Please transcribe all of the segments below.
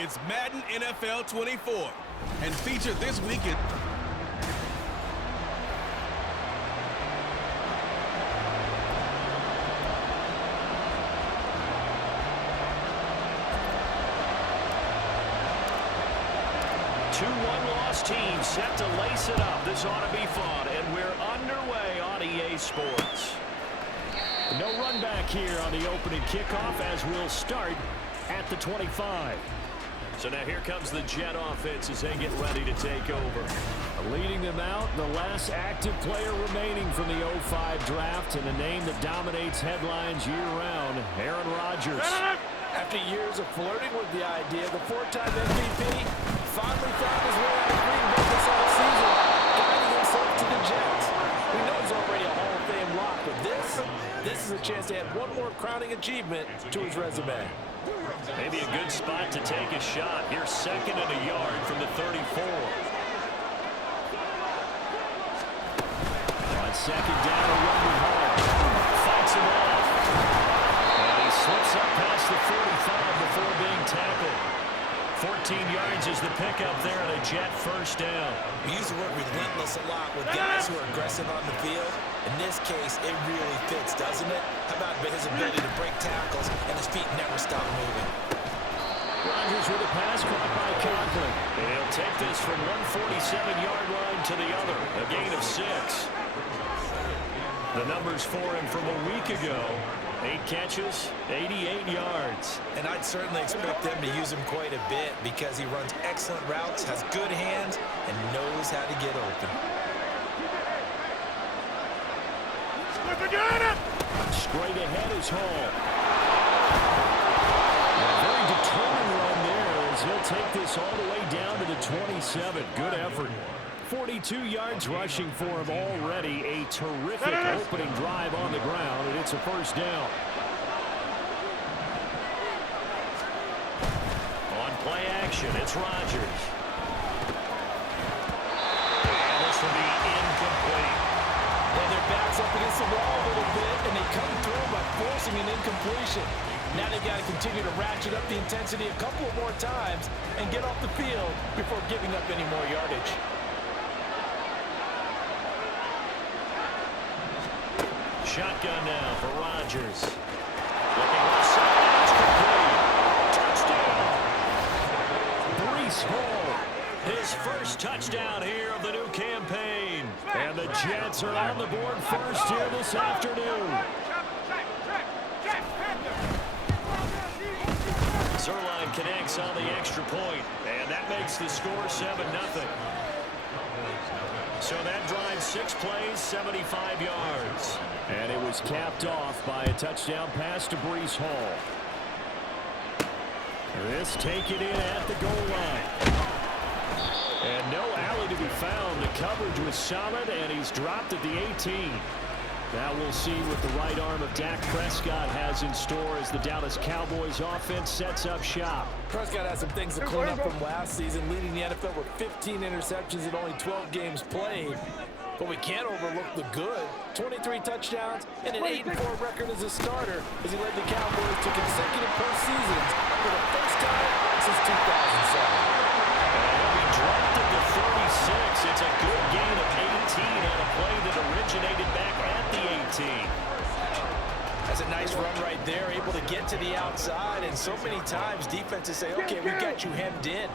It's Madden NFL 24 and featured this weekend. Two one-loss teams set to lace it up. This ought to be fun, and we're underway on EA Sports. No run back here on the opening kickoff as we'll start at the 25. So now here comes the Jet offense as they get ready to take over. Leading them out, the last active player remaining from the 05 draft, and a name that dominates headlines year-round, Aaron Rodgers. After years of flirting with the idea, the four-time MVP finally found his way out of Green Bay this offseason, guiding himself to the Jets. We know he's already a Hall of Fame lock, but this is a chance to add one more crowning achievement to his resume. Maybe a good spot to take a shot. Here's second and a yard from the 34. On second down, a run with Hall. Fights him off. And he slips up past the 45 before being tackled. 14 yards is the pickup there and a Jet first down. We use the word relentless a lot with guys who are aggressive on the field. In this case, it really fits, doesn't it? How about his ability to break tackles and his feet never stop moving? Rodgers with a pass caught by Conklin. And he'll take this from 147-yard line to the other. A gain of 6. The numbers for him from a week ago. 8 catches, 88 yards. And I'd certainly expect them to use him quite a bit because he runs excellent routes, has good hands, and knows how to get open. Straight ahead is Hall. A very determined run there as he'll take this all the way down to the 27. Good effort. 42 yards rushing for him already. A terrific opening drive on the ground, and it's a first down. On play action, it's Rodgers. And this will be incomplete. And their back's up against the wall a little bit, and they come through by forcing an incompletion. Now they've got to continue to ratchet up the intensity a couple of more times and get off the field before giving up any more yardage. Shotgun now for Rodgers. Looking left side, it's complete. Touchdown! Breece Hall, his first touchdown here of the new campaign. And the Jets are on the board first here this afternoon. Zuerlein connects on the extra point, and that makes the score 7-0. So that drive 6 plays, 75 yards. And it was capped off by a touchdown pass to Breece Hall. This take it in at the goal line. And no alley to be found. The coverage was solid, and he's dropped at the 18. Now we'll see what the right arm of Dak Prescott has in store as the Dallas Cowboys offense sets up shop. Prescott has some things to clean up from last season, leading the NFL with 15 interceptions in only 12 games played. But we can't overlook the good. 23 touchdowns and an 8-4 record as a starter as he led the Cowboys to consecutive postseasons for the first time since 2007. And he dropped at the 36. It's a good gain of 18 on a play that originated back at the 18. That's a nice run right there, able to get to the outside, and so many times defenses say, okay, we've got you hemmed in.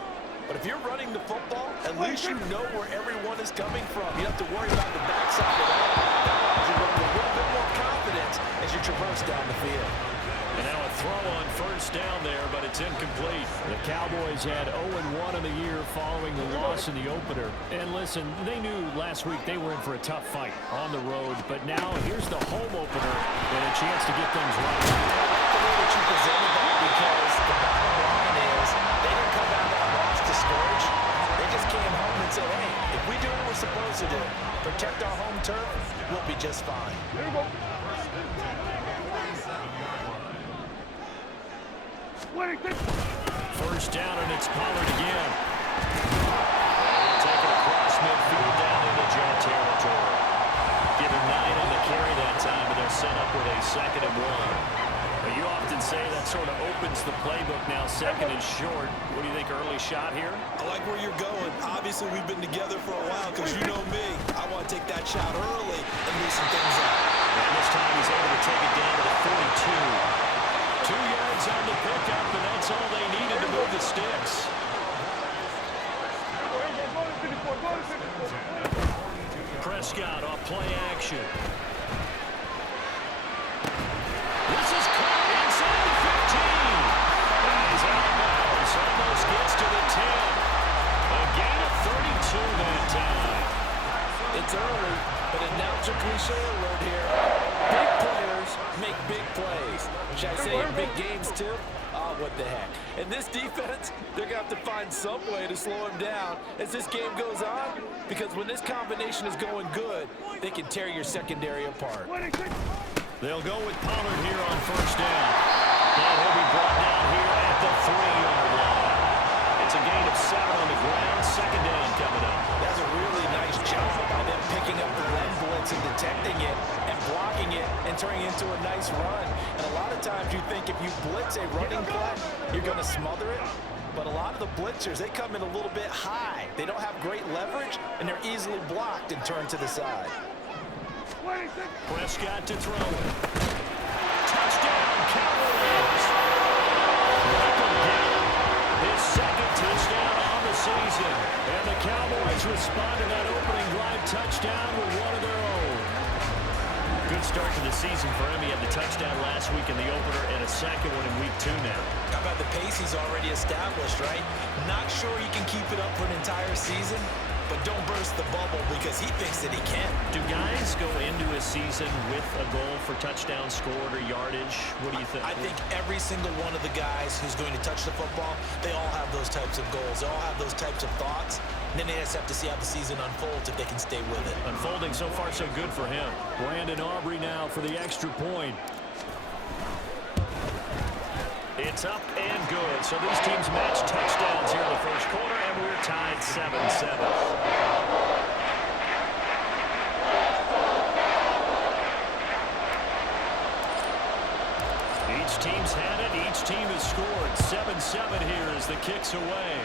But if you're running the football, at least you know where everyone is coming from. You don't have to worry about the backside at all. That allows you to run with a little bit more confidence as you traverse down the field. And now a throw on first down there, but it's incomplete. The Cowboys had 0-1 in the year following the loss in the opener. And listen, they knew last week they were in for a tough fight on the road. But now here's the home opener and a chance to get things right. I like the way that you presented that because the bottom line is they didn't come out of that loss discouraged. They just came home and said, hey, if we do what we're supposed to do, protect our home turf, we'll be just fine. Here we go. First down, and it's Pollard again. Take it across midfield down into Jet territory. Give him 9 on the carry that time, and they're set up with a 2nd and 1. But you often say that sort of opens the playbook now, second and short. What do you think, early shot here? I like where you're going. Obviously, we've been together for a while because you know me. I want to take that shot early and loosen things up. And this time he's able to take it down to the 42. 2 yards on the pickup, and that's all they needed to move the sticks. Prescott off play action. This is caught inside the 15. And he's out of bounds. Almost gets to the 10. A gain of 32 that time. It's early, but announcer cliche alert here. Big players make big plays. Should I say in big games too? Oh, what the heck. And this defense, they're going to have to find some way to slow him down as this game goes on, because when this combination is going good, they can tear your secondary apart. They'll go with Pollard here on first down. And he'll be brought down here at the 3-yard line. It's a gain of 7 on the ground. Second down coming up. That's a really nice job by them picking up the run blitz and detecting it and blocking it and turning it into a nice run. And a lot of times you think if you blitz a running play, you're going to smother it. But a lot of the blitzers, they come in a little bit high. They don't have great leverage, and they're easily blocked and turned to the side. Prescott to throw it. Touchdown, Cowboys. Michael Gallup, his second touchdown on the season. And the Cowboys respond to that opening drive touchdown with one of their own. Good start to the season for him. He had the touchdown last week in the opener and a second one in week 2 now. How about the pace he's already established, right? Not sure he can keep it up for an entire season, but don't burst the bubble because he thinks that he can. Do guys go into a season with a goal for touchdown scored or yardage? What do you think? I think every single one of the guys who's going to touch the football, they all have those types of goals. They all have those types of thoughts. And then they just have to see how the season unfolds if they can stay with it. Unfolding so far so good for him. Brandon Aubrey now for the extra point. It's up and good. So these teams match touchdowns here in the first quarter, and we're tied 7-7. Each team's had it. Each team has scored. 7-7 here as the kick's away.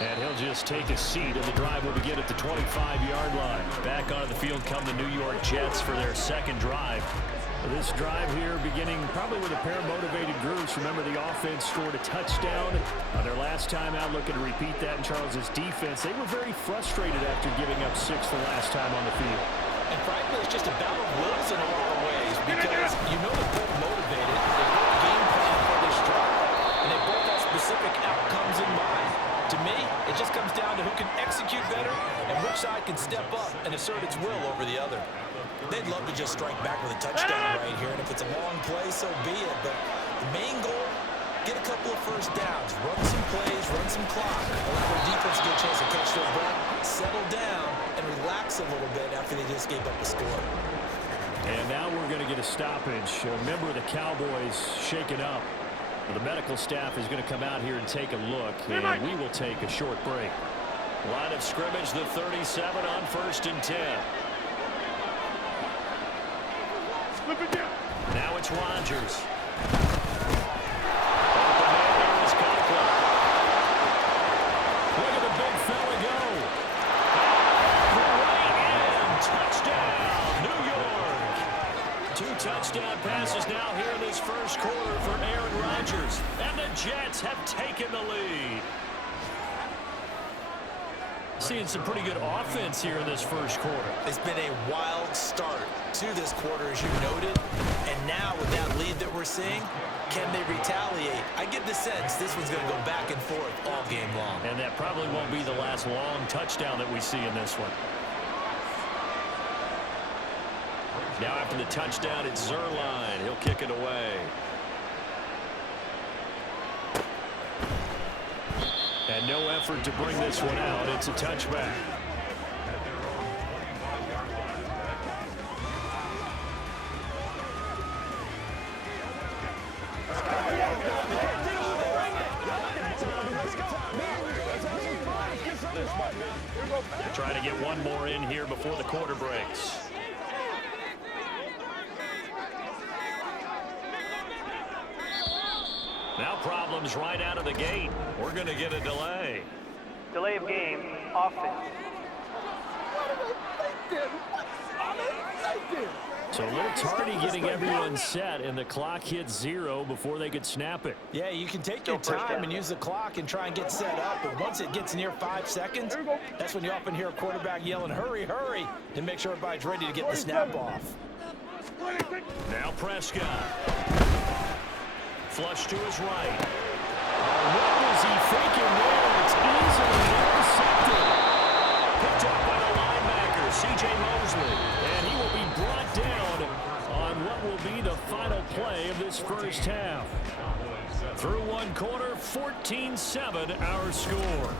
And he'll just take a seat, and the drive will begin at the 25-yard line. Back onto the field come the New York Jets for their second drive. This drive here beginning probably with a pair of motivated groups. Remember, the offense scored a touchdown their last time out, looking to repeat that in Charles's defense. They were very frustrated after giving up 6 the last time on the field. And frankly, it's just a battle of wills in a lot of ways because you know they're both motivated. They both game plan for this drive, and they both have specific outcomes in mind. To me, it just comes down to who can execute better and which side can step up and assert its will over the other. They'd love to just strike back with a touchdown right here, and if it's a long play, so be it. But the main goal, get a couple of first downs, run some plays, run some clock, allow their defense to get a chance to catch their breath, settle down, and relax a little bit after they just gave up a score. And now we're going to get a stoppage. A member of the Cowboys shaken up. The medical staff is going to come out here and take a look, and we will take a short break. Line of scrimmage, the 37 on 1st and 10. Now it's Rodgers. Open man there is Conklin. Look at the big fella go. Right in. Touchdown, New York. 2 touchdown passes now here in this first quarter for Aaron Rodgers. And the Jets have taken the lead. Seeing some pretty good offense here in this first quarter. It's been a wild start to this quarter, as you noted. And now with that lead that we're seeing, can they retaliate? I get the sense this one's going to go back and forth all game long. And that probably won't be the last long touchdown that we see in this one. Now after the touchdown, it's Zuerlein. He'll kick it away. And no effort to bring this one out. It's a touchback. Try to get one more in here before the quarter breaks. Now problems right out of the gate. We're going to get a delay. Delay of game, offense. So a little tardy getting everyone set, and the clock hits 0 before they could snap it. Yeah, you can take your time and use the clock and try and get set up, but once it gets near 5 seconds, that's when you often hear a quarterback yelling, hurry, hurry, and make sure everybody's ready to get the snap off. Now Prescott. Flush to his right. What was he thinking there? It's easily intercepted. Picked up by the linebacker, C.J. Mosley. And he will be brought down on what will be the final play of this first half. Through one quarter, 14-7 our score.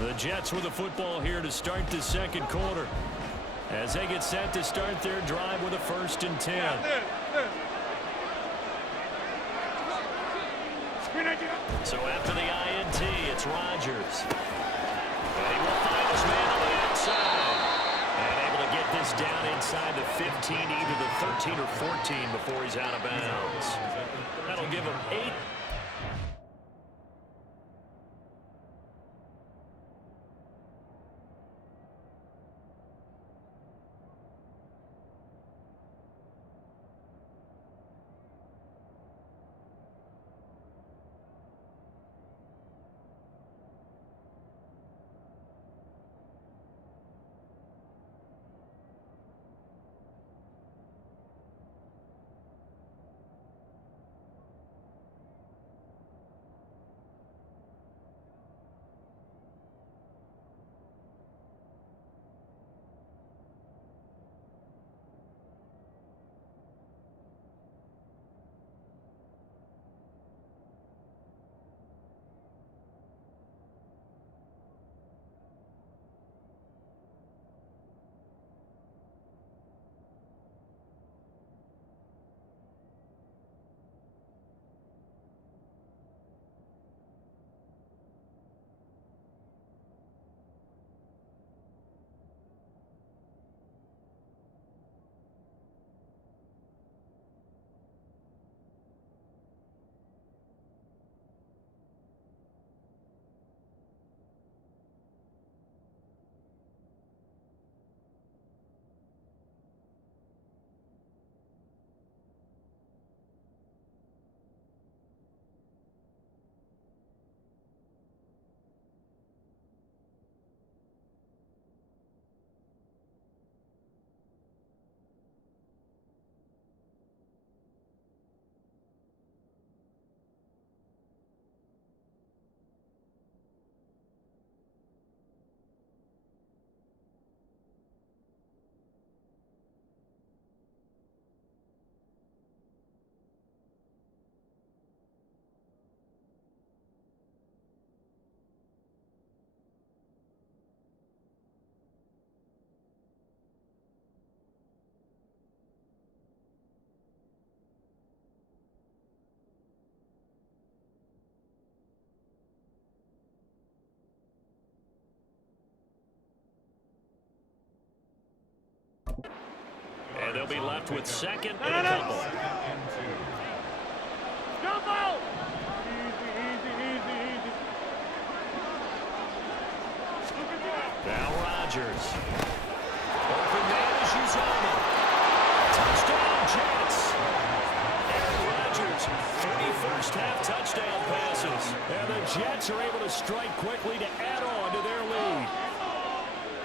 The Jets with the football here to start the second quarter, as they get set to start their drive with a 1st and 10. So after the INT, it's Rodgers. And he will find his man on the outside. And able to get this down inside the 15, either the 13 or 14 before he's out of bounds. That'll give him 8. And they'll be left with 2nd and a couple. Jump out! Now Rodgers. Open man is Uzomah. Touchdown Jets. Aaron Rodgers, 3 first-half touchdown passes. And the Jets are able to strike quickly to add on to their lead.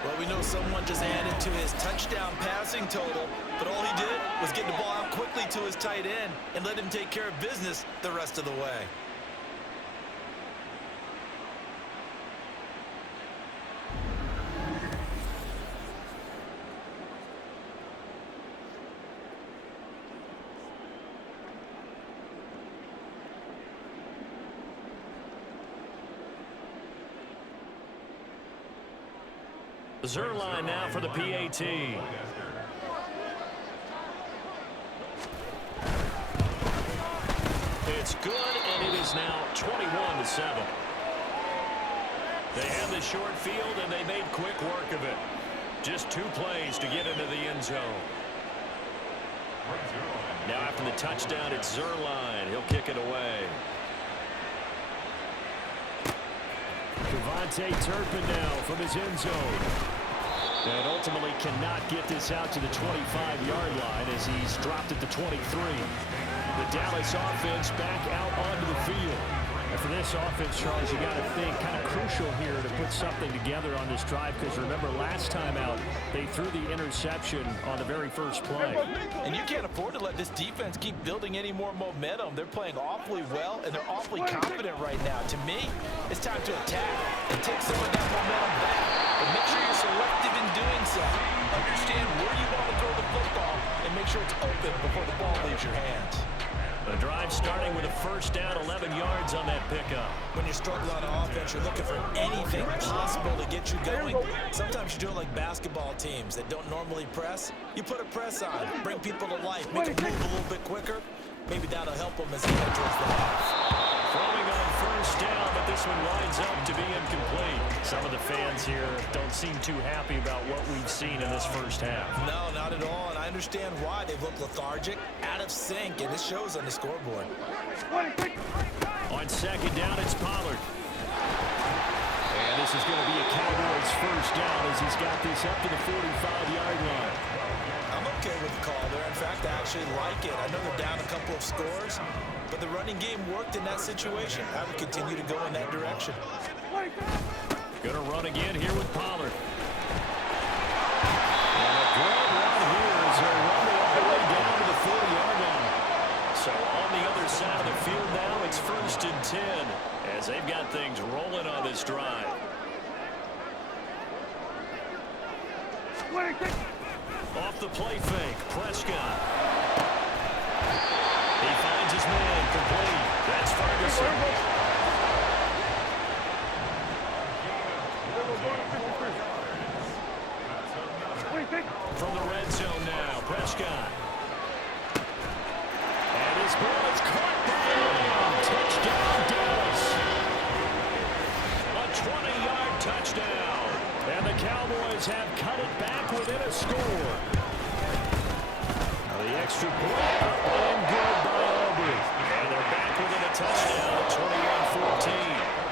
Well, we know someone just added to his touchdown passing total, but all he did was get the ball out quickly to his tight end and let him take care of business the rest of the way. Zuerlein now for the PAT. It's good, and it is now 21-7. They have the short field, and they made quick work of it. Just 2 plays to get into the end zone. Now after the touchdown, it's Zuerlein. He'll kick it away. Devontae Turpin now from his end zone. And ultimately cannot get this out to the 25-yard line as he's dropped at the 23. The Dallas offense back out onto the field. And for this offense, Charles, you got to think kind of crucial here to put something together on this drive, because remember last time out they threw the interception on the very first play. And you can't afford to let this defense keep building any more momentum. They're playing awfully well, and they're awfully confident right now. To me, it's time to attack and take some of that momentum back. But make sure you're selective in doing so. Understand where you want to throw the football and make sure it's open before the ball leaves your hands. The drive starting with a first down, 11 yards on that pickup. When you're struggling on offense, you're looking for anything possible to get you going. Sometimes you do it like basketball teams that don't normally press. You put a press on, bring people to life, make them move a little bit quicker. Maybe that'll help them as they head towards the half. Throwing on first down, but this one winds up to be incomplete. Some of the fans here don't seem too happy about what we've seen in this first half. No, not at all, and I understand why. They've looked lethargic, out of sync, and it shows on the scoreboard. On second down, it's Pollard. And this is going to be a Cowboys first down as he's got this up to the 45-yard line. I'm okay with the call there. In fact, I actually like it. I know they're down a couple of scores, but the running game worked in that situation. I would continue to go in that direction. Going to run again here with Pollard. And a great run here as they run all the way down to the 40-yard line. So on the other side of the field now, it's 1st and 10 as they've got things rolling on this drive. Off the play fake, Prescott. He finds his man, complete. That's Ferguson. From the red zone now, Prescott. And his ball is caught by Lamb. Touchdown, Dallas. A 20-yard touchdown. And the Cowboys have cut it back within a score. Now the extra point up and good by Aubrey. And they're back within a touchdown at 21-14.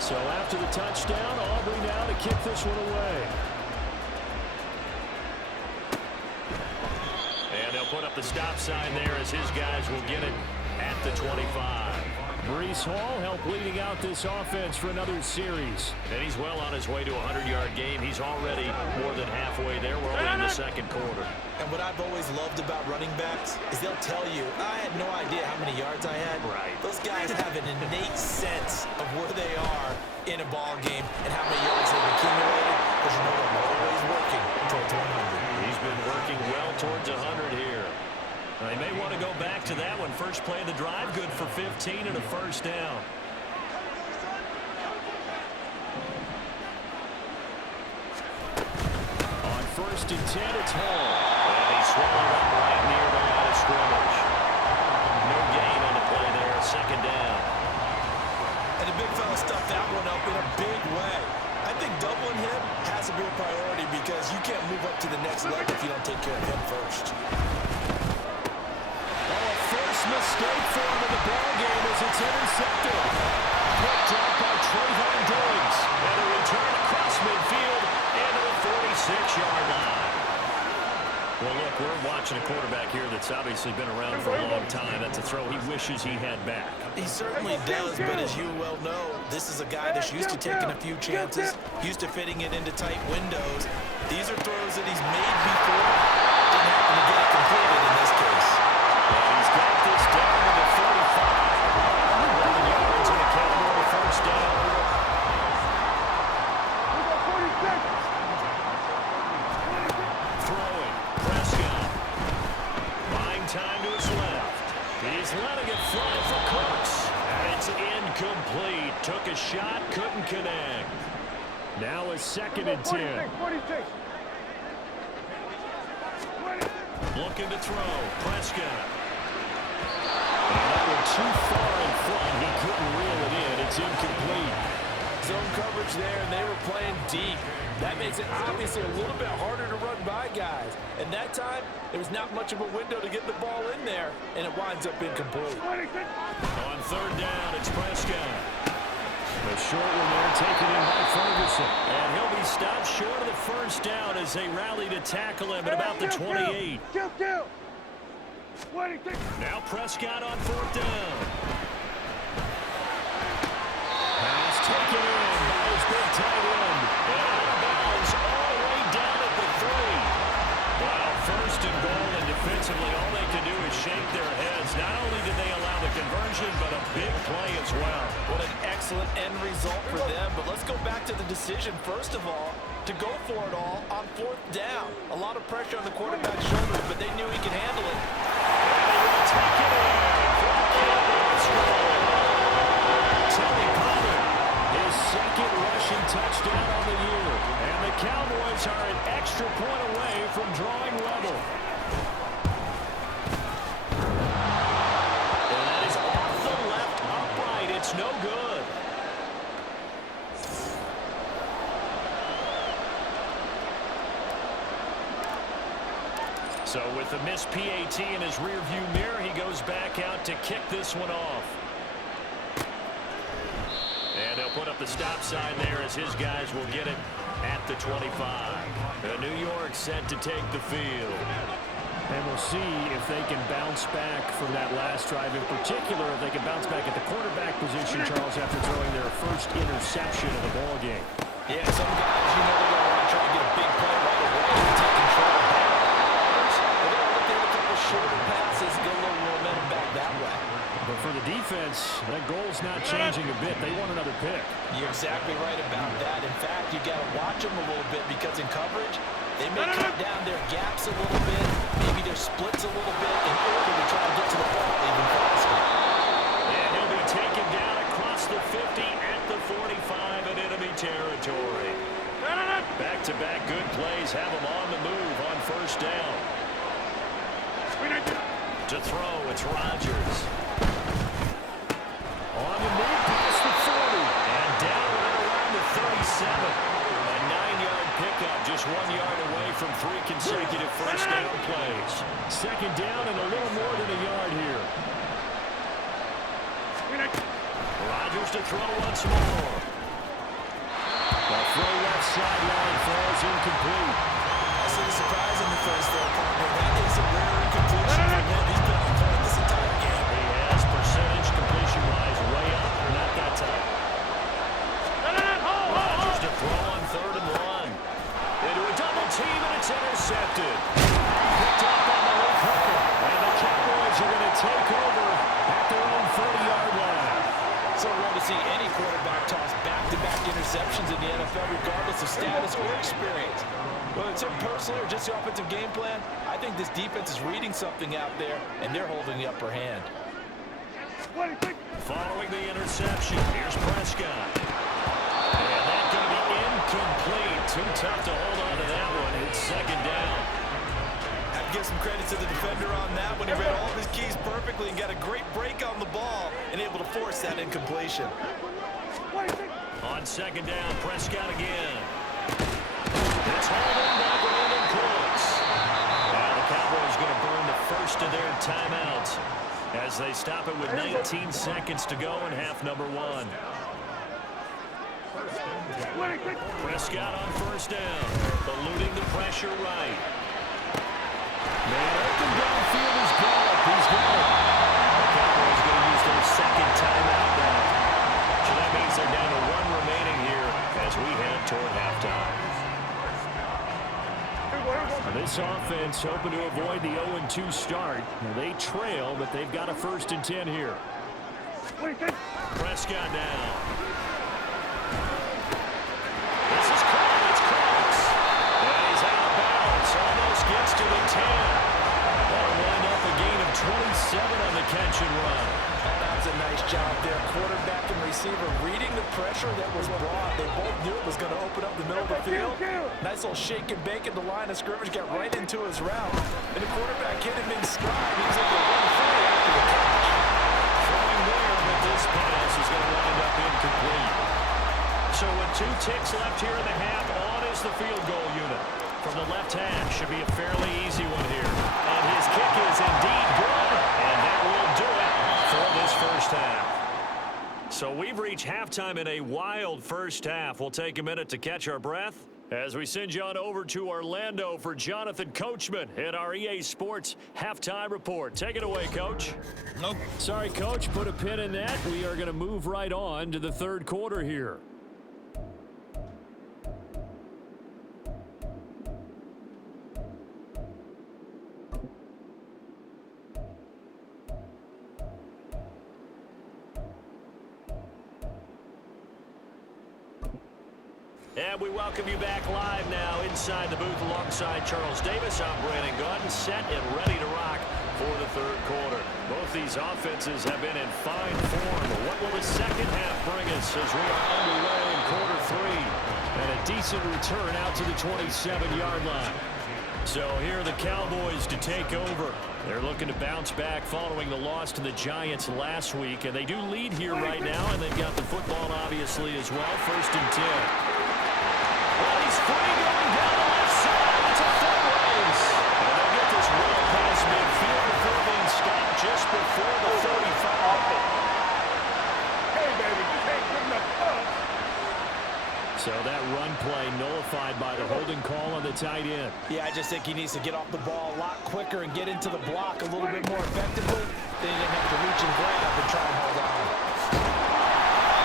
So after the touchdown, Aubrey now to kick this one away. And they'll put up the stop sign there as his guys will get it at the 25. Breece Hall helped leading out this offense for another series. And he's well on his way to a 100-yard game. He's already more than halfway there. We're only in the second quarter. And what I've always loved about running backs is they'll tell you, I had no idea how many yards I had. Right. Those guys have an innate sense of where they are in a ball game and how many yards they've accumulated, because you know they're always working towards 100. He's been working well towards 100 here. They may want to go back to that one. First play of the drive, good for 15 and a first down. On 1st and 10, it's Hall. And he swallowed up right near the line of scrimmage. No gain on the play there, second down. And the big fella stuffed that one up in a big way. I think doubling him has to be a priority, because you can't move up to the next level if you don't take care of him first. Mistake for him in the ball game as it's intercepted. Picked up by Trayvon Diggs. And a return across midfield into the 46-yard line. Well, look, we're watching a quarterback here that's obviously been around for a long time. That's a throw he wishes he had back. He certainly does, but as you well know, this is a guy that's used to taking a few chances, used to fitting it into tight windows. These are throws that he's made before. Didn't happen to get it completed in this case. He's got this down to the 45. 11 yards and a Cowboy first down. Throwing, Prescott. Buying time to his left. He's letting it fly for Cooks. And it's incomplete. Took a shot, couldn't connect. Now a 2nd and 10. Looking to throw, Prescott. And that one too far in front. He couldn't reel it in. It's incomplete. Zone coverage there, and they were playing deep. That makes it obviously a little bit harder to run by guys. And that time, there was not much of a window to get the ball in there, and it winds up incomplete. On third down, it's Prescott. The short one there taken in by Ferguson. And he'll be stopped short of the first down as they rally to tackle him at about the 28. Now Prescott on fourth down. Pass taken in by his big tight end. And out of bounds all the way down at the 3. Wow, first and goal, and defensively all they can do is shake their heads. Not only did they allow the conversion, but a big play as well. What an excellent end result for them. But let's go back to the decision, first of all, to go for it all on fourth down. A lot of pressure on the quarterback's shoulders, but they knew he could handle it. Take it in for the Cowboys. Teddy Pollard, his second rushing touchdown on the year. And the Cowboys are an extra point away from drawing level. And that is off the left upright. It's no good. So with the missed PAT in his rearview mirror, he goes back out to kick this one off. And he'll put up the stop sign there as his guys will get it at the 25. New York set to take the field. And we'll see if they can bounce back from that last drive. In particular, if they can bounce back at the quarterback position, Charles, after throwing their first interception of the ballgame. Yeah, some guys, you know, they're going to want to try to get a big play right away and take control of the ball. They're going to look at a couple shorter passes, get a little momentum back that way. But for the defense, that goal's not changing a bit. They want another pick. You're exactly right about that. In fact, you got to watch them a little bit because in coverage, they may cut down their gaps a little bit, maybe their splits a little bit in order to try to get to the ball even faster. And he'll be taken down across the 50 at the 45 in enemy territory. Back-to-back good plays have him on the move on first down. To throw, it's Rodgers. On the move past the 40. And down right around the 37. A 9-yard pickup, just 1 yard away from 3 consecutive first down plays. Second down and a little more than a yard here. Rodgers to throw once more. The throw left sideline falls incomplete. I see the surprise in the face there, partner. That is a rare incompletion for him. He's been on point this entire game. He has percentage completion-wise way up, not that time. Rodgers to throw on 3rd and 1. Into a double team, and it's intercepted. Picked up on the left hooker. And the Cowboys are going to take over at their own 30-yard line. So rare to see any quarterback toss back-to-back interceptions in the NFL, regardless of status or experience. Whether it's him personally or just the offensive game plan, I think this defense is reading something out there, and they're holding the upper hand. Following the interception, here's Prescott. And that's going to be incomplete. Too tough to hold on to that one. It's second down. I have to give some credit to the defender on that when he read all of his keys perfectly and got a great break on the ball and able to force that incompletion. On second down, Prescott again. It's hauled in by Brandon Cooks. Now the Cowboys going to burn the first of their timeouts as they stop it with 19 seconds to go in half number 1. Prescott on first down, eluding the pressure right. Man open downfield is Gallup. He's got it. The Cowboys going to use their second timeout now. So that means they're down to 1 remaining here as we head toward halftime. This offense hoping to avoid the 0-2 start. They trail, but they've got a 1st and 10 here. Prescott down. This is caught. It's Cooks. And he's out of bounds. Almost gets to the 10. That'll wind up a gain of 27 on the catch and run. That was a nice job there. Quarterback and receiver reading the pressure that was brought. They both knew it was going to open up the middle of the field. Nice little shake and bake at the line of scrimmage. Got right into his route. And the quarterback hit him in stride. He was able to run free after the catch. Throwing there, but this pass is going to wind up incomplete. So 2 ticks left here in the half. On is the field goal unit. From the left hash, should be a fairly easy one here. And his kick is indeed good. And that will do it for this first half. So we've reached halftime in a wild first half. We'll take a minute to catch our breath as we send you on over to Orlando for Jonathan Coachman in our EA Sports Halftime Report. Take it away, Coach. Nope. Sorry, Coach. Put a pin in that. We are going to move right on to the third quarter here. And we welcome you back live now inside the booth alongside Charles Davis. I'm Brandon Gaudin, set and ready to rock for the third quarter. Both these offenses have been in fine form. But what will the second half bring us as we are underway in quarter 3? And a decent return out to the 27-yard line. So here are the Cowboys to take over. They're looking to bounce back following the loss to the Giants last week. And they do lead here right now, and they've got the football obviously as well. 1st and 10. Well, he's free going down the left side. It's a foot race. And they'll get this well past midfield before being stopped just before the 35. Hey, baby, you ain't good enough up. So that run play nullified by the holding call on the tight end. Yeah, I just think he needs to get off the ball a lot quicker and get into the block a little bit more effectively. Then he didn't have to reach and grab and try and hold on.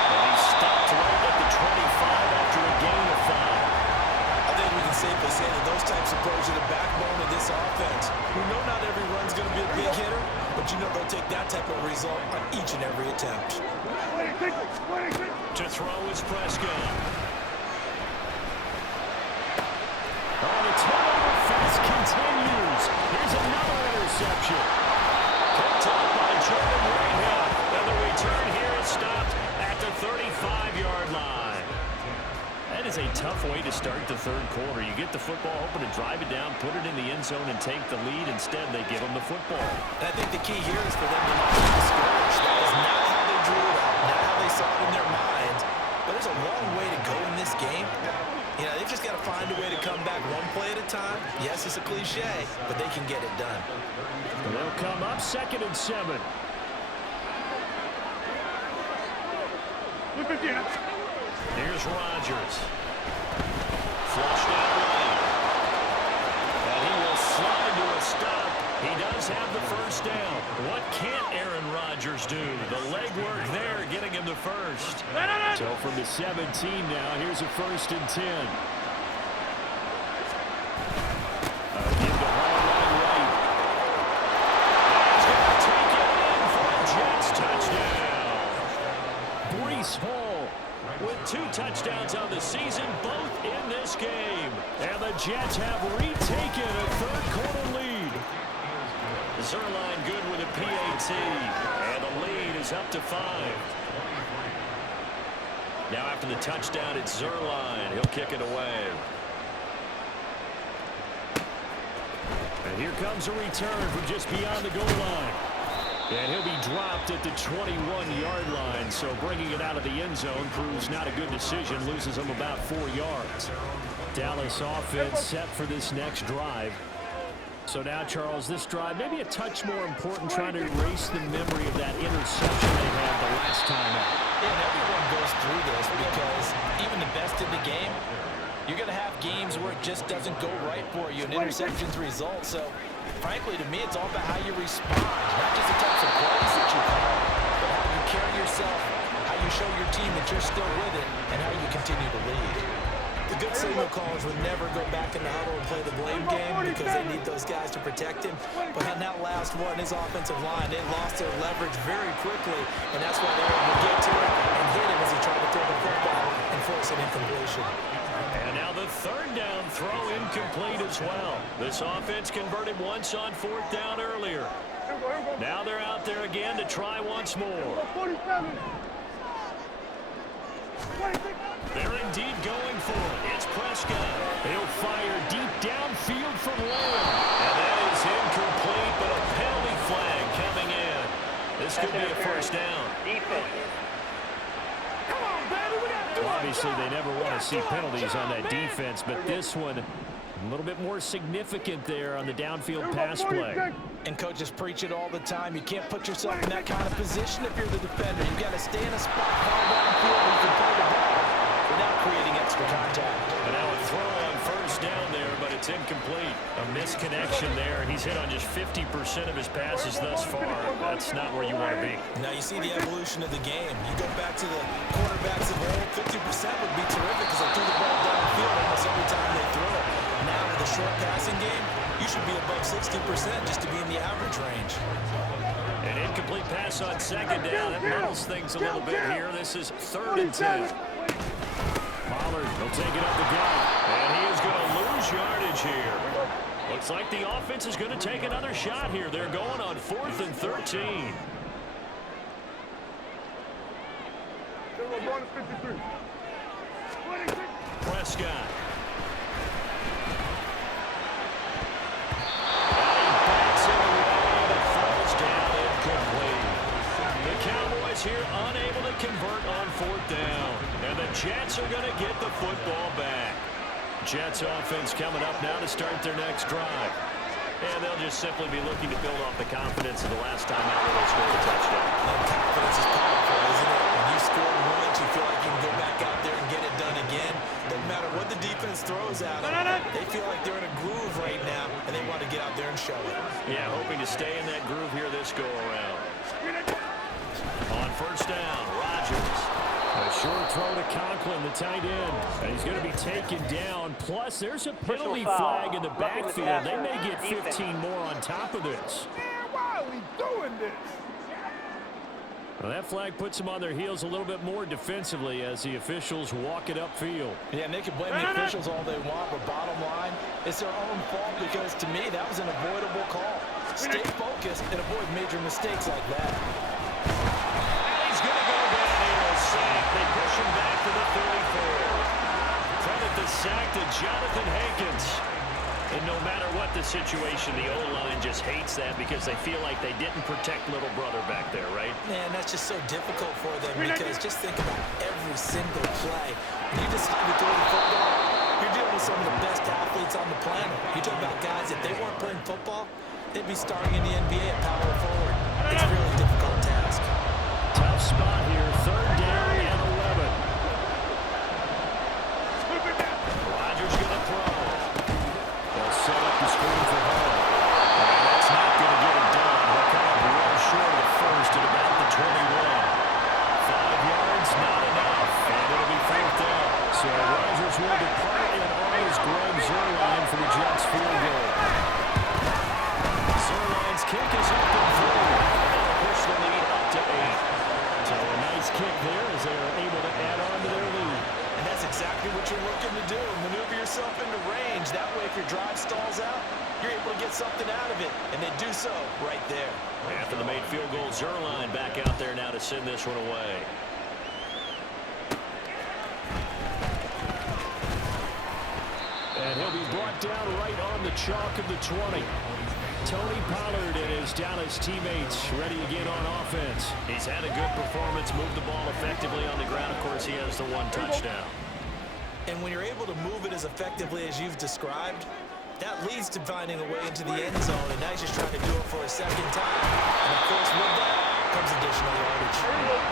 And he stopped right at the 25 after a gain of 5. I think we can safely say that those types of plays are the backbone of this offense. We know not every run's going to be a big hitter, but you know they'll take that type of result on each and every attempt. To throw is Prescott. Oh, the turnover fast continues. Here's another interception. Picked up by Jordan Whitehead. And the return here is stopped at the 35-yard line. That is a tough way to start the third quarter. You get the football, hoping to drive it down, put it in the end zone, and take the lead. Instead, they give them the football. And I think the key here is for them to not be discouraged. That is not how they drew it up, not how they saw it in their minds. But there's a long way to go in this game. You know, they've just got to find a way to come back one play at a time. Yes, it's a cliche, but they can get it done. They'll come up 2nd and 7. Here's Rodgers. Flushed out right. And he will slide to a stop. He does have the first down. What can't Aaron Rodgers do? The legwork there getting him the first. So from the 17 now, here's a 1st and 10. Give the ball right. He's going to take it in for a Jets touchdown. Breece Hall with 2 touchdowns on the season, both in this game. And the Jets have retaken a third quarter lead. Zuerlein good with a PAT. And the lead is up to 5. Now after the touchdown, it's Zuerlein. He'll kick it away. And here comes a return from just beyond the goal line. And he'll be dropped at the 21-yard line. So bringing it out of the end zone proves not a good decision. Loses him about 4 yards. Dallas offense set for this next drive. So now, Charles, this drive maybe a touch more important, trying to erase the memory of that interception they had the last time out. Yeah, and everyone goes through this because even the best in the game, you're going to have games where it just doesn't go right for you and interceptions result. So, frankly, to me, it's all about how you respond, not just the types of plays that you call, but how you carry yourself, how you show your team that you're still with it, and how you continue to lead. The good signal callers would never go back in the huddle and play the blame game because they need those guys to protect him. But on that last one, his offensive line, they lost their leverage very quickly, and that's why they were able to get to it and hit him as he tried to throw the football and force an incompletion. And now the third down throw incomplete as well. This offense converted once on 4th down earlier. Now they're out there again to try once more. They're indeed going for it. It's Prescott. He'll fire deep downfield from Lamb. And that is incomplete, but a penalty flag coming in. This could be a first down. Defense. Come on, baby, we got to do it. obviously they never want to see penalties on that defense, but this one a little bit more significant there on the downfield pass play. And coaches preach it all the time. You can't put yourself in that kind of position if you're the defender. You've got to stay in a spot far downfield where you can play the ball without creating extra contact. And now a throw on first down there, but it's incomplete. A misconnection there. He's hit on just 50% of his passes thus far. That's not where you want to be. Now you see the evolution of the game. You go back to the quarterbacks of old, 50% would be terrific because they threw the ball downfield almost every time they throw it. Now with the short passing game, you should be above 60% just to be in the average range. An incomplete pass on second down. That muddles things a little bit here. This is 3rd and 10. Pollard will take it up again. And he is going to lose yardage here. Looks like the offense is going to take another shot here. They're going on 4th and 13. Prescott. Here unable to convert on 4th down. And the Jets are going to get the football back. Jets offense coming up now to start their next drive. And they'll just simply be looking to build off the confidence of the last time out where they scored a touchdown. That confidence is powerful, isn't it? When you score once, you feel like you can go back out there and get it done again. Doesn't matter what the defense throws at them. They feel like they're in a groove right now, and they want to get out there and show it. Yeah, hoping to stay in that groove here this go-around. On first down, Rodgers. A short throw to Conklin, the tight end. And he's going to be taken down. Plus, there's a penalty flag in the backfield. They may get 15 more on top of this. Why are we doing this? Well, that flag puts them on their heels a little bit more defensively as the officials walk it upfield. Yeah, and they can blame the officials all they want, but bottom line, it's their own fault because, to me, that was an avoidable call. Stay focused and avoid major mistakes like that. He's going to go down here, a sack. They push him back to the 34. Credit the sack to Jonathan Hankins. And no matter what the situation, the O-line just hates that because they feel like they didn't protect little brother back there, right? Man, that's just so difficult for them because just think about every single play. When you decide to throw the football, you're dealing with some of the best athletes on the planet. You talk about guys, if they weren't playing football, they'd be starting in the NBA at power forward. It's a really difficult task. Tough spot here, 3rd down and 11. Rodgers going to throw. They'll set up the screen for Hall. And that's not going to get it done. He'll come up well short of the first at about the 21. 5 yards, not enough. And it'll be 4th down. So Rodgers will depart and honors Greg Zuerlein for the Jets field goal. Zuerlein's kick is up and through. And they'll push the lead up to 8. So a nice kick there as they are able to add on to their lead. And that's exactly what you're looking to do. Maneuver yourself into range. That way, if your drive stalls out, you're able to get something out of it. And they do so right there. After the made field goal, Zuerlein back out there now to send this one away. And he'll be brought down right on the chalk of the 20. Tony Pollard and his Dallas teammates ready again on offense. He's had a good performance, moved the ball effectively on the ground. Of course, he has the 1 touchdown. And when you're able to move it as effectively as you've described, that leads to finding a way into the end zone. And now he's just trying to do it for a second time. And, of course, with that comes additional yardage.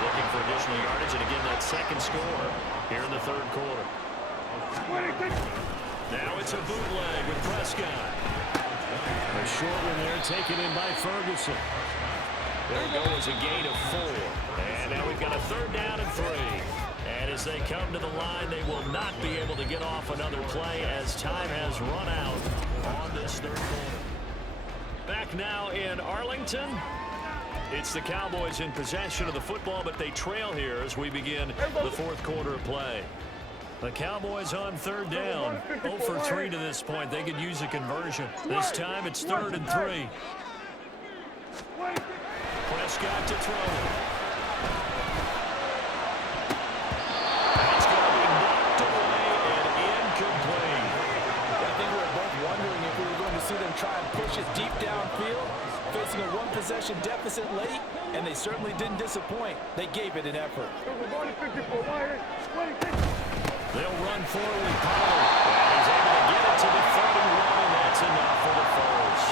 Looking for additional yardage. And, again, that second score here in the 3rd quarter. Now it's a bootleg with Prescott. A short one there taken in by Ferguson. There goes a gain of 4. And now we've got a 3rd down and 3. And as they come to the line, they will not be able to get off another play as time has run out on this 3rd quarter. Back now in Arlington. It's the Cowboys in possession of the football, but they trail here as we begin the 4th quarter of play. The Cowboys on 3rd down. 0 for 3 to this point. They could use a conversion. This time it's 3rd and 3. Prescott to throw. That's going to be knocked away and incomplete. I think we were both wondering if we were going to see them try and push it deep downfield, facing a 1 possession possession deficit late, and they certainly didn't disappoint. They gave it an effort. They'll run forward with Pollard. And he's able to get it to the 31, and that's enough for the first.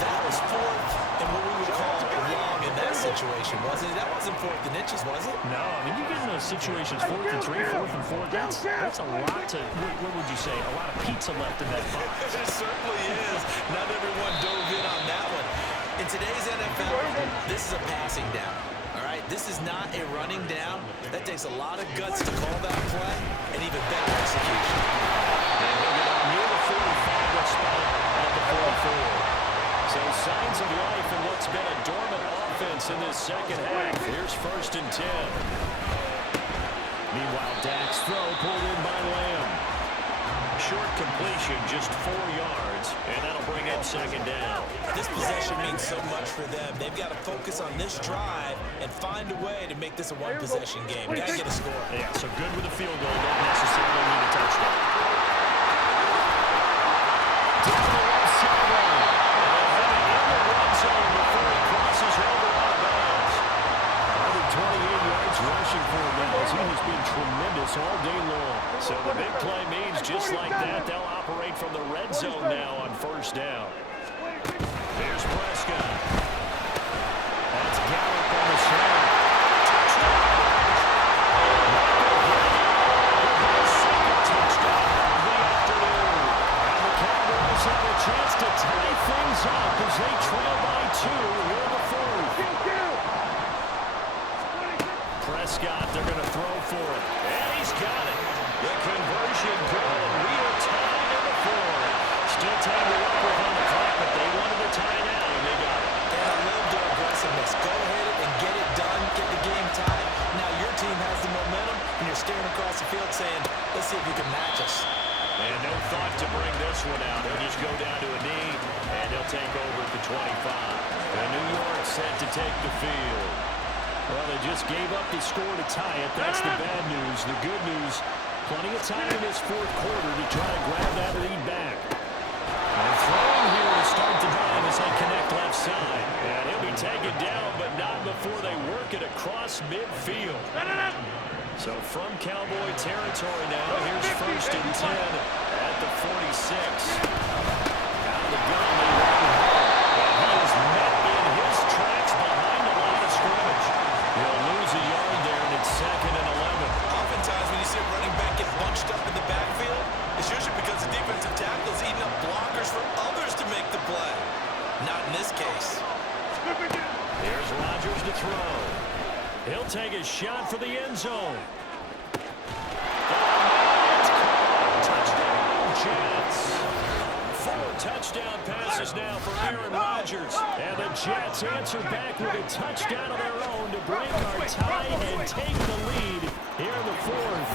That was fourth and what we would call long in that situation, wasn't it? That wasn't fourth and inches, was it? No, I mean, you get in those situations, 4th and 3, 4th and 4, that's a lot to, what would you say, a lot of pizza left in that box. It certainly is. Not everyone dove in on that one. In today's NFL, this is a passing down. All right, this is not a running down. That takes a lot of guts to call that play, and even better execution. And he'll get up near the 45, let's spot it at the 44. So signs of life in what's been a dormant offense in this second half. Here's 1st and 10. Meanwhile, Dak's throw pulled in by Lamb. Short completion, just 4 yards, and that'll bring up 2nd down. This possession means so much for them. They've got to focus on this drive and find a way to make this a one-possession game. Got to get a score. Yeah, so good with a field goal. Don't necessarily need a touchdown. Down the left sideline. In the red zone before he crosses over out of bounds. 128 yards rushing for him now as he has been tremendous all day long. So the big play means just like that, they'll operate from the red zone now on 1st down. Here's Prescott. That's Gallup on the snap. Touchdown. Second touchdown of the afternoon. And the Cowboys have a chance to tie things up as they trail by 2 here in the 4th. Prescott, they're going to throw for it. And he's got it. The conversion good, and we are tied in the 4th. Still time to work with on the clock, but they wanted to tie now, and they got it. And I love their aggressiveness. Go ahead and get it done, get the game tied. Now your team has the momentum, and you're staring across the field saying, let's see if you can match us. And no thought to bring this one out. They'll just go down to a knee, and they'll take over at the 25. And New York set to take the field. Well, they just gave up the score to tie it. That's the bad news. The good news, plenty of time in this 4th quarter to try to grab that lead back. And throwing here to start the drive as they connect left side. And he'll be taken down, but not before they work it across midfield. So from Cowboy territory now, here's 1st and 10 at the 46. Out of the gun, they run hard. And he is met in his tracks behind the line of scrimmage. He'll lose a yard there, and it's 2nd and 11. Oftentimes when you see a running back get bunched up in the backfield, it's usually because the defensive tackle is eating up blockers for others to make the play. Not in this case. Here's Rodgers to throw. He'll take a shot for the end zone. Touchdown, Jets. 4 touchdown passes now for Aaron Rodgers. And the Jets answer back with a touchdown of their own to break our tie and take the lead here in the 4th.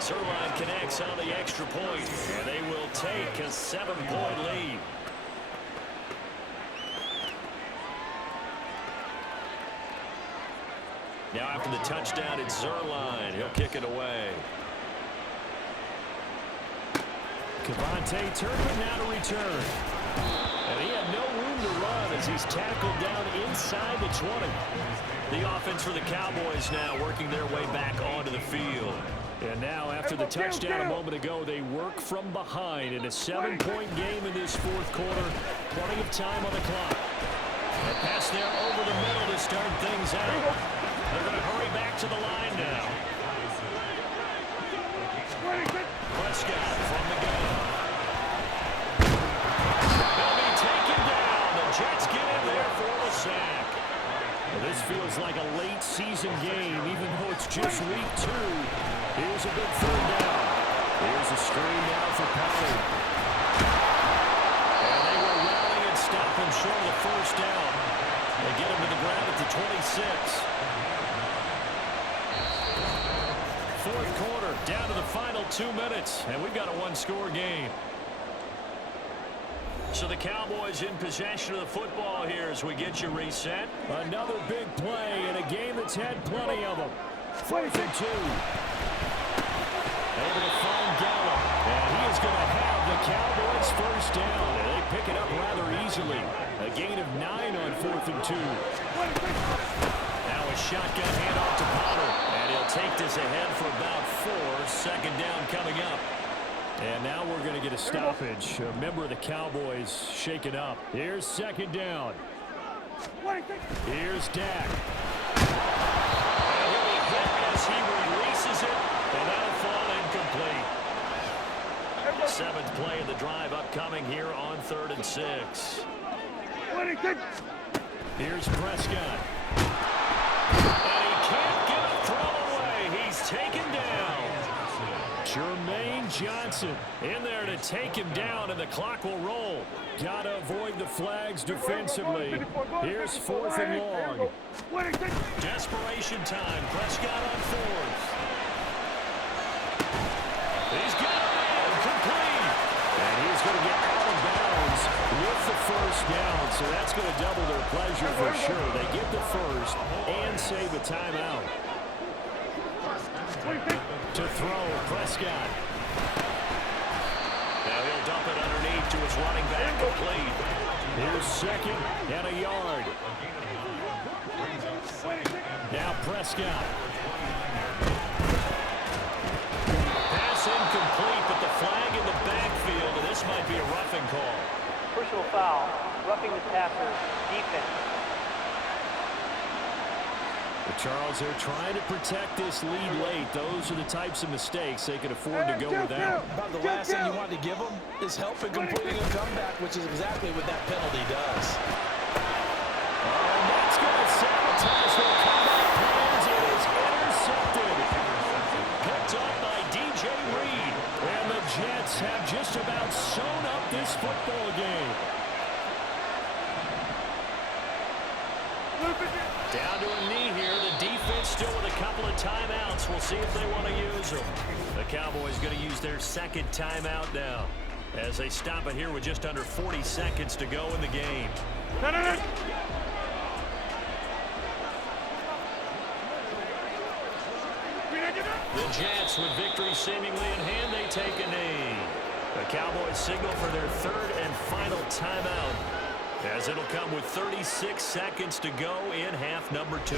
Zerline connects on the extra point, and they will take a 7-point lead. Now after the touchdown, it's Zerline. He'll kick it away. Kevontae Turpin now to return. And he had no room to run as he's tackled down inside the 20. The offense for the Cowboys now working their way back onto the field. And now after the touchdown a moment ago, they work from behind in a 7-point game in this 4th quarter. Plenty of time on the clock. A pass there over the middle to start things out. They're going to hurry back to the line now. Prescott from the gun. They'll be taken down. The Jets get in there for the sack. Well, this feels like a late season game, even though it's just week 2. Here's a big 3rd down. Here's a screen now for Pollard. And they will rally and stop him short of the 1st down. They get him to the ground at the 26. 4th quarter, down to the final 2 minutes, and we've got a 1-score game. So the Cowboys in possession of the football here as we get you reset. Another big play in a game that's had plenty of them. 4th and 2. Able to find Gallup, and he is is going to have the Cowboys first down. And they pick it up rather easily. A gain of 9 on 4th and 2. Now a shotgun handoff to Potter. And he'll take this ahead for about 4. Second down coming up. And now we're going to get a stoppage. A member of the Cowboys shaken up. Here's second down. Here's Dak. And he'll be hit as he releases it. And that'll fall incomplete. 7th play of the drive upcoming here on 3rd and 6. Here's Prescott. And he can't get a throw away. He's taken down. Jermaine Johnson in there to take him down, and the clock will roll. Got to avoid the flags defensively. Here's 4th and long. Desperation time. Prescott on 4th. He's got it in. Complete. And he's going to get out of bounds with the first down. So that's going to double their pleasure for sure. They get the first and save a timeout. To throw, Prescott. Now he'll dump it underneath to his running back, complete. Here's second and a yard. Now Prescott. Pass incomplete, but the flag in the backfield, and this might be a roughing call. Personal foul, roughing the passer, defense. But Charles, they're trying to protect this lead late. Those are the types of mistakes they can afford to go without. About the last thing you want to give them is help in completing a comeback, which is exactly what that penalty does. And that's going to sabotage their comeback plans. It is intercepted. Picked up by DJ Reed. And the Jets have just about sewn up this football game. Down to a knee here. The defense still with a couple of timeouts. We'll see if they want to use them. The Cowboys going to use their second timeout now as they stop it here with just under 40 seconds to go in the game. The Jets, with victory seemingly in hand, they take a knee. The Cowboys signal for their third and final timeout, as it'll come with 36 seconds to go in half number 2.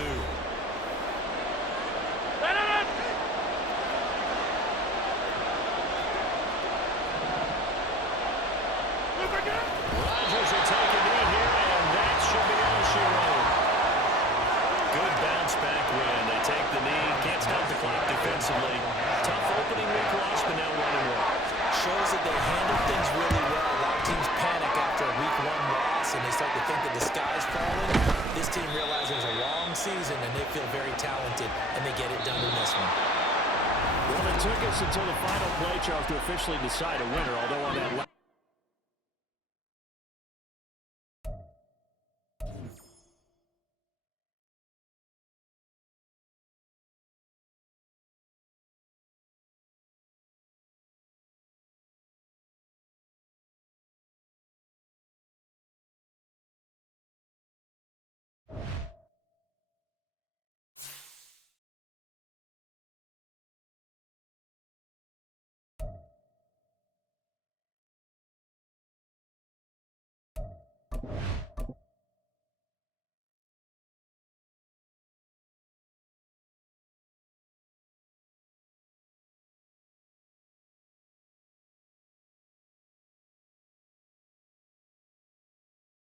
Rodgers will take a knee here, and that should be all she wrote. Good bounce back win. They take the knee. Can't stop the clock defensively. Tough opening week loss, but now 1-1. Shows that they handle things really well. A lot of teams panic after a week 1 loss, and they start to think that the sky's falling. This team realizes a long season, and they feel very talented, and they get it done in this one. Well, it took us until the final play, Charles, to officially decide a winner, although on that